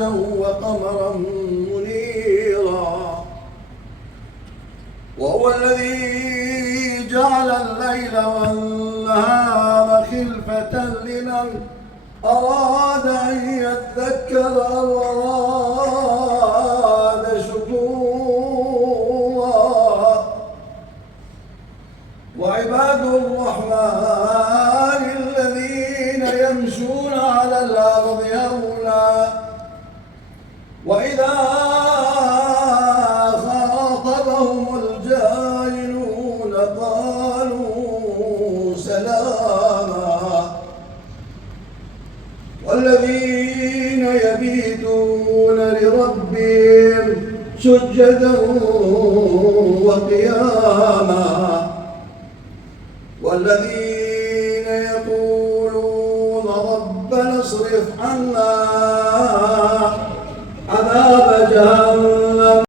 سراجا وقمرا منيرا وهو الذي جعل الليل والنهار خلفة لمن أراد أن يذكر أو أراد شكورا وعباد الرحمن الذين يمشون على الأرض هونا وإذا خاطبهم الجاهلون قالوا سلاما والذين يبيتون لربهم سجدا وقياما والذين يقولون ربنا اصرف عنا عذاب جهنم